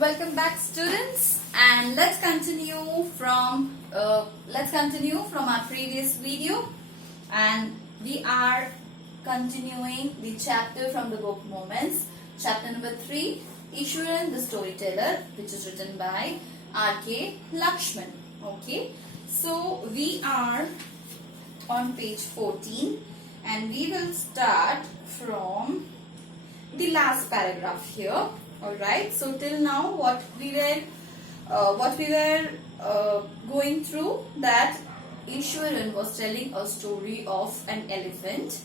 Welcome back, students, and let's continue from our previous video, and we are continuing the chapter from the book Moments, chapter number 3, Ishwaran the Storyteller, which is written by R.K. Lakshman. Okay, so we are on page 14, and we will start from the last paragraph here. All right, so till now what we were going through, that Ishwaran was telling a story of an elephant,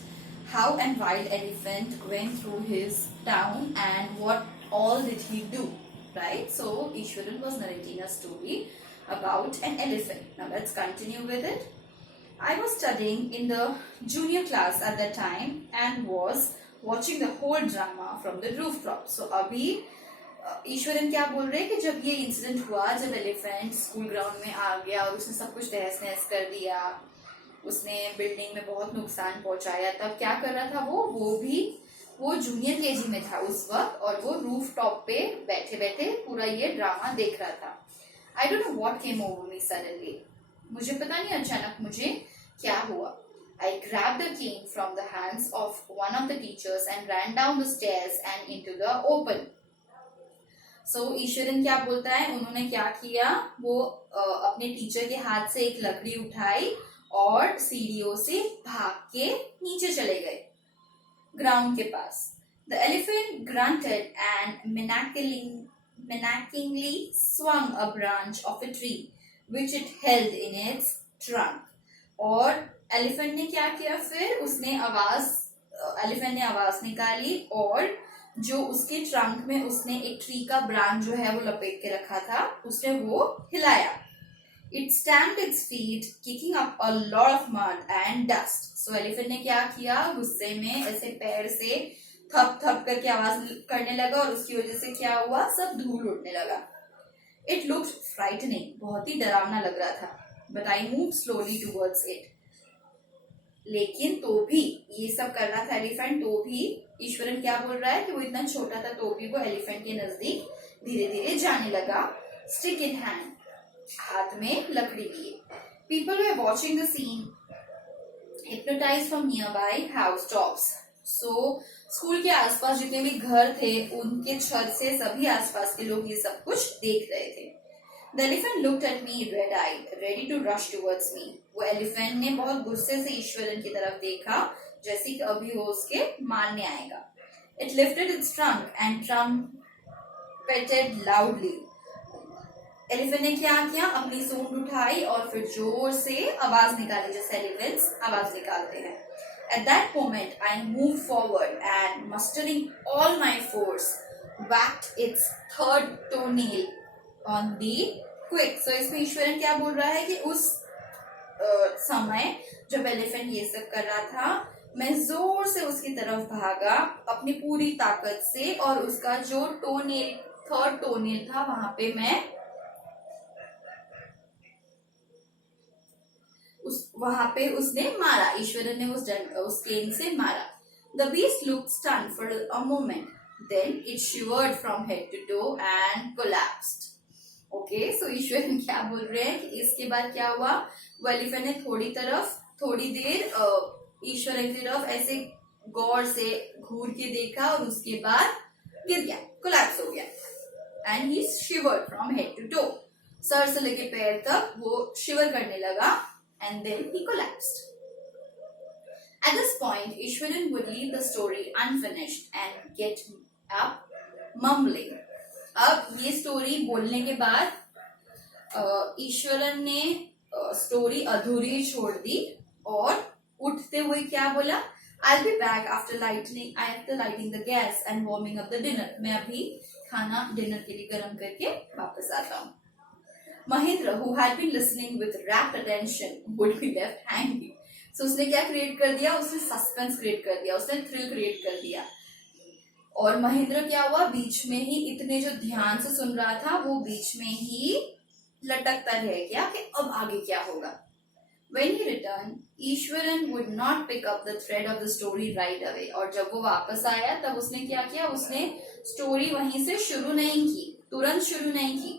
how an wild elephant went through his town and what all did he do, right? So Ishwaran was narrating a story about an elephant. Now let's continue with it. I was studying in the junior class at that time and was watching the whole drama from the rooftop. So अभी ईश्वरन क्या बोल रहे हैं कि जब ये incident हुआ, जब एलिफेंट स्कूल ग्राउंड में आ गया और उसने सब कुछ तहस नहस कर दिया, उसने बिल्डिंग में बहुत नुकसान पहुंचाया, तब क्या कर रहा था वो जूनियर केजी में था उस वक्त, और वो रूफ टॉप पे बैठे बैठे पूरा ये ड्रामा देख रहा था. I don't know what came over me suddenly. मुझे पता नहीं अचानक मुझे क्या हुआ. I grabbed the cane from the hands of one of the teachers and ran down the stairs and into the open. So Eswaran क्या बोलता है, उन्होंने क्या किया, वो अपने टीचर के हाथ से एक लकड़ी उठाई और सीढ़ियों से भाग के नीचे चले गए ग्राउंड के पास. The elephant grunted and menacingly swung a branch of a tree which it held in its trunk. और एलिफेंट ने क्या किया, फिर एलिफेंट ने आवाज निकाली और जो उसके ट्रंक में उसने एक ट्री का ब्रांच जो है वो लपेट के रखा था, उसने वो हिलाया. It stamped its feet, kicking up a lot of mud and dust. So elephant ने क्या किया, गुस्से में ऐसे पैर से थप थप करके आवाज करने लगा और उसकी वजह से क्या हुआ, सब धूल उड़ने लगा. It looked frightening, बहुत ही डरावना लग रहा था. But I moved slowly towards it. लेकिन तो भी ये सब कर रहा था एलिफेंट, तो भी ईश्वरन क्या बोल रहा है कि वो इतना छोटा था तो भी वो एलिफेंट के नजदीक धीरे धीरे जाने लगा. स्टिक इन हैंड, हाथ में लकड़ी लिए. People were watching the scene, hypnotized from nearby house tops. So school के आसपास जितने भी घर थे उनके छत से सभी आसपास के लोग ये सब कुछ देख रहे थे. The elephant looked at me red-eyed, ready to rush towards me. वो एलिफेंट ने बहुत गुस्से से ईश्वरन की तरफ देखा, जैसे कि अभी वो उसके मारने आएगा. It lifted its trunk and trumpeted loudly. Elephant ने क्या किया, अपनी सूंड उठाई और फिर जोर से आवाज निकाली, जैसे एलिफेंट्स आवाज निकालते हैं. At that moment, I moved forward and, mustering all my force, whacked its third toenail on the quick. So इसमें ईश्वरन क्या बोल रहा है कि उस समय जब एलिफेंट ये सब कर रहा था, मैं जोर से उसकी तरफ भागा अपनी पूरी ताकत से, और उसका जो थर्ड टोनेल था वहां पे मैं वहां पे उसने मारा. ईश्वरन ने उस केन से मारा. The beast looked stunned for a moment. Then it shivered from head to toe and collapsed. Okay, so Eshwaran क्या बोल रहे हैं कि इसके बाद क्या हुआ, वो एलिफेंट ने थोड़ी देर ईश्वरन की तरफ ऐसे गौर से घूर के देखा और उसके बाद गिर गया, कोलैप्स हो गया. And he shivered from head to toe, सर से लेके पैर तक वो शिवर करने लगा. And then he collapsed. At this point Eswaran would leave the story unfinished and get up mumbling. अब ये स्टोरी बोलने के बाद ईश्वरन ने स्टोरी अधूरी छोड़ दी और उठते हुए क्या बोला, I'll be back after lighting the gas and warming up the dinner. मैं अभी खाना डिनर के लिए गर्म करके वापस आता हूँ. Mahindra, who had been listening with rapt attention, would be left hanging. So उसने क्या क्रिएट कर दिया, उसने सस्पेंस क्रिएट कर दिया, उसने थ्रिल क्रिएट कर दिया. और महेंद्र क्या हुआ, बीच में ही इतने जो ध्यान से सुन रहा था वो बीच में ही लटकता रह गया कि अब आगे क्या होगा. When he returned, Eswaran would not pick up the thread of the story right away. और जब वो वापस आया तब उसने क्या किया, उसने स्टोरी वहीं से शुरू नहीं की, तुरंत शुरू नहीं की.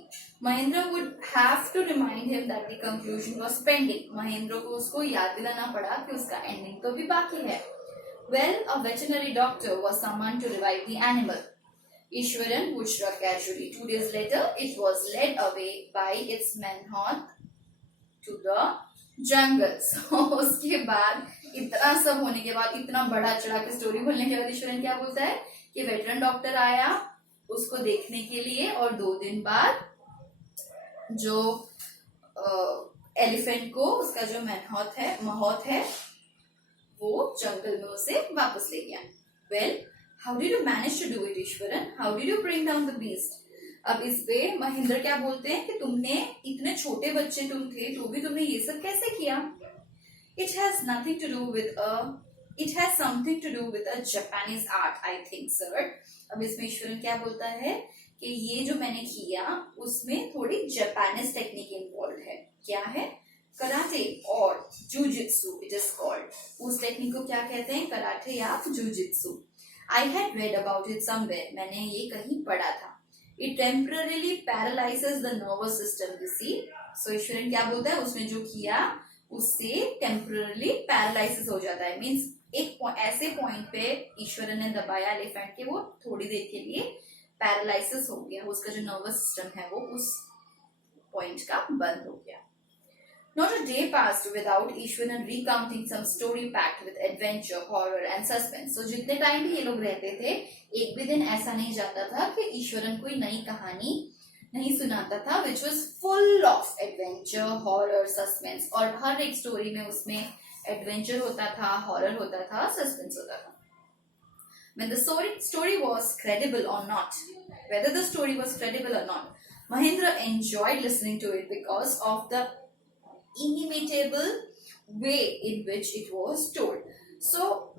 Mahendra would have to remind him that the conclusion was pending. Mahendra को उसको याद दिलाना पड़ा कि उसका एंडिंग तो भी बाकी है. Well, a veterinary doctor was summoned to revive the animal. Ishwaran would struck casually. 2 days later, it was led away by its manhood to the jungle. So उसके बाद इतना सब होने के बाद, इतना बड़ा चढ़ा के स्टोरी बोलने के बाद ईश्वरन क्या बोलता है कि वेटरन डॉक्टर आया उसको देखने के लिए और 2 दिन बाद जो एलिफेंट को उसका जो मौत है वो जंगल में उसे वापस ले गया. Well, how did you manage to do it Eswaran? How did you bring down the beast? अब इस पे महेंद्र क्या बोलते हैं कि तुमने इतने छोटे बच्चे तुम थे तो भी तुमने ये सब कैसे किया? It has nothing to do with it has something to do with a Japanese art, I think, sir. अब इसमें ईश्वरन क्या बोलता है कि ये जो मैंने किया उसमें थोड़ी जापानीज टेक्निक इन्वॉल्व है. क्या है? कराटे और जूजित्सु इट इज कॉल्ड. उस टेक्निक को क्या कहते हैं? कराटे या जूजित्सु. I had read about it somewhere. मैंने ये कहीं पढ़ा था. It temporarily paralyzes the nervous system, you see. So Eswaran क्या बोलता है? उसने जो किया उससे टेम्पररी पैरालिसिस हो जाता है. मीन्स एक ऐसे पॉइंट पे ईश्वरन ने दबाया एलिफेंट के, वो थोड़ी देर के लिए पैरालिसिस हो गया. उसका जो नर्वस सिस्टम है वो उस पॉइंट का बंद हो गया. Not a day passed without Ishwaran recounting some story packed with adventure, horror and suspense. So जितने टाइम भी ये लोग रहते थे, एक भी दिन ऐसा नहीं जाता था कि ईश्वरन कोई नई कहानी नहीं सुनाता था, which was full of adventure, horror, suspense. और हर एक स्टोरी में उसमें एडवेंचर होता था, हॉरर होता था, सस्पेंस होता था. When the story was credible or not, whether the story was credible or not, Mahendra enjoyed listening to it because of the inimitable way in which it was told. So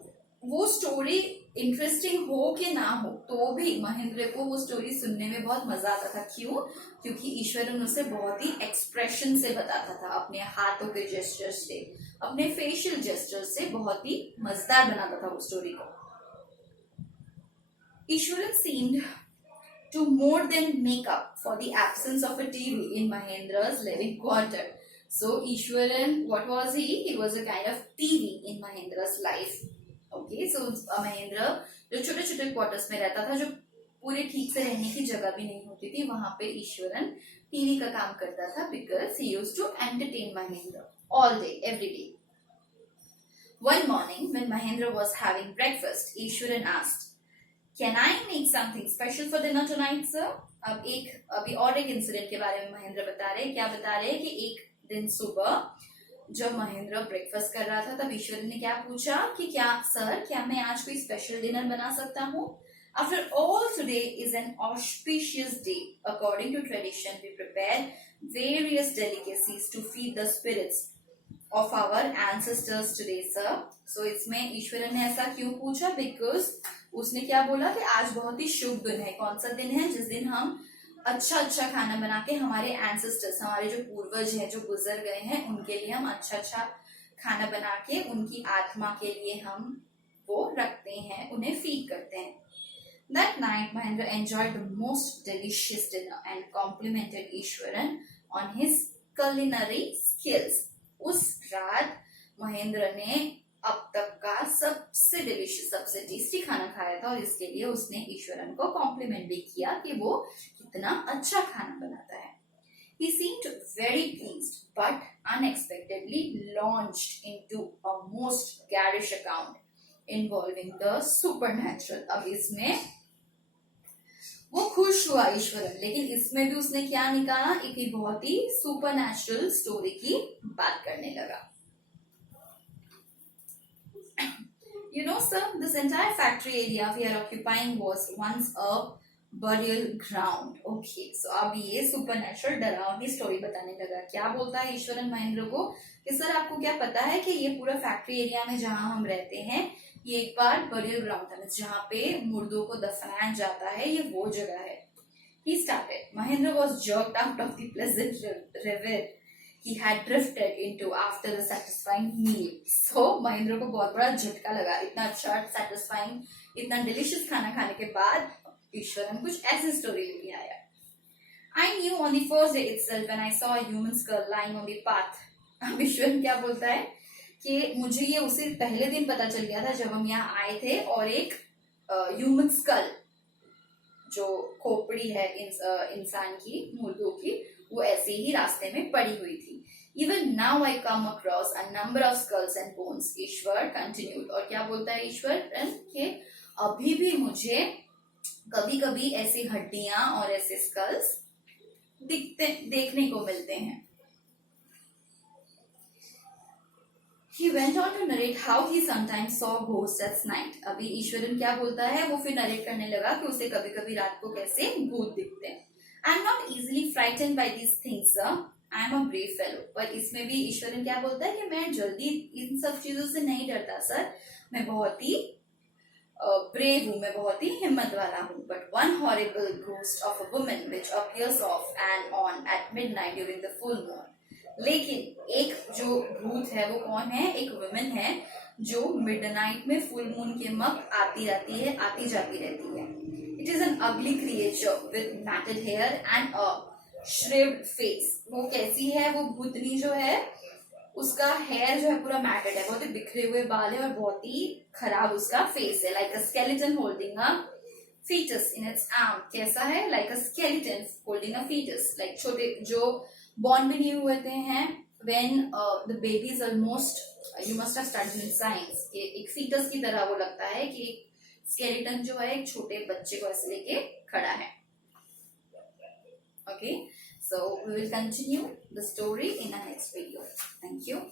वो story interesting हो कि ना हो तो भी महेंद्र को वो story सुनने में बहुत मजा आता था. क्यों? क्योंकि ईश्वरन उसे बहुत ही एक्सप्रेशन से बताता था, अपने हाथों के जेस्चर से, अपने फेशियल जेस्चर से बहुत ही मजेदार बनाता था वो स्टोरी को. Eswaran seemed to more than make up for the absence of a TV in Mahendra's living quarter. So Ishwaran, what was he? He was a kind of TV in Mahendra's life. Okay, so Mahendra जो छोटे छोटे quarters में रहता था, जो पूरे ठीक से रहने की जगह भी नहीं होती थी, वहां पे ईश्वरन टीवी का काम करता था because he used to entertain Mahendra all day, every day. One morning when Mahendra was having breakfast, Ishwaran asked, "Can I make something special for dinner tonight, sir?" अभी और एक इंसिडेंट के बारे में महेंद्र बता रहे हैं. क्या बता रहे हैं कि एक दिन सुबह जब महेंद्र ब्रेकफास्ट कर रहा था तब ईश्वरन ने क्या पूछा कि क्या मैं आज कोई स्पेशल डिनर बना सकता हूँ? After all, today is an auspicious day. According to tradition, we prepare various delicacies to feed the spirits of our ancestors today, sir. So इसमें ईश्वरन ने ऐसा क्यों पूछा? Because उसने क्या बोला कि आज बहुत ही शुभ दिन है. कौन सा दिन है? जिस दिन हम अच्छा खाना बना के हमारे एंसेस्टर्स, हमारे जो पूर्वज हैं, जो गुजर गए हैं, उनके लिए हम अच्छा खाना बना के उनकी आत्मा के लिए हम वो रखते हैं, उन्हें फीड करते हैं. That night, Mahendra enjoyed the most delicious dinner and complimented Ishwaran on his culinary skills. उस रात महेंद्र ने अब तक का सबसे डिलीशियस, सबसे टेस्टी खाना खाया था और इसके लिए उसने ईश्वरन को कॉम्प्लीमेंट भी किया कि वो कितना अच्छा खाना बनाता है. He seemed very pleased, but unexpectedly launched into a most garish account involving the supernatural. अब इसमें वो खुश हुआ ईश्वरन, लेकिन इसमें भी उसने क्या निकाला? एक बहुत ही सुपरनैचुरल स्टोरी की बात करने लगा. You know, sir, this entire factory area we are occupying was once a burial ground. Okay, so अब ये सुपरनैचुरल डरावनी स्टोरी बताने लगा. क्या बोलता है ईश्वरन महेंद्र को कि सर आपको क्या पता है कि ये पूरा फैक्ट्री एरिया में जहाँ हम रहते हैं ये एक बार बरियल ग्राउंड था, जहाँ पे मुर्दों को दफनाया जाता है, ये वो जगह है. He started. Mahendra was jerked out of the pleasant reverie he had drifted into after the satisfying meal. So Mahendra को बहुत बड़ा झटका लगा. इतना अच्छा satisfying, इतना डिलीशियस खाना खाने के बाद ईश्वरन कुछ ऐसी स्टोरी लेके आया. I knew on the first day itself when I saw a human skull lying on the path. अब ईश्वर क्या बोलता है कि मुझे ये उसी पहले दिन पता चल गया था जब हम यहाँ आए थे और एक ह्यूमन स्कल जो खोपड़ी है इंसान की, मुर्दों की, वो ऐसे ही रास्ते में पड़ी हुई थी. Even now I come across a number of skulls and bones. Ishwar continued. और क्या बोलता है ईश्वर कि अभी भी मुझे कभी कभी ऐसी हड्डियां और ऐसे स्कल्स देखने को मिलते हैं. He went on to narrate how he sometimes saw ghosts at night. अभी ईश्वरन क्या बोलता है, वो फिर नरेट करने लगा कि उसे कभी कभी रात को कैसे भूत दिखते हैं. I am not easily frightened by these things, sir. I am a brave fellow. पर इसमें भी ईश्वरन क्या बोलता है कि मैं जल्दी इन सब चीजों से नहीं डरता सर, मैं बहुत ही brave हूँ, मैं बहुत ही हिम्मत वाला हूँ. But one horrible ghost of a woman which appears off and on at midnight during the full moon. लेकिन एक जो भूत है वो कौन है, एक वुमेन है जो मिडनाइट में फुल मून के वक्त आती रहती है, आती जाती रहती है. It is an ugly creature with matted hair and a shrewd face. वो कैसी है, वो भूतनी जो है उसका हेयर जो है पूरा मैटेड है, बहुत ही बिखरे हुए बाल है और बहुत ही खराब उसका फेस है. Like a skeleton holding a fetus in its arm. कैसा है, like a skeleton holding a fetus. Like छोटे जो बॉर्न भी नहीं हुए हैं when the baby is almost, you must have studied in science, कि एक फीटस की तरह वो लगता है कि स्केलेटन जो है एक छोटे बच्चे को ऐसे लेके खड़ा है. Okay, so we will continue the story in our next video. Thank you.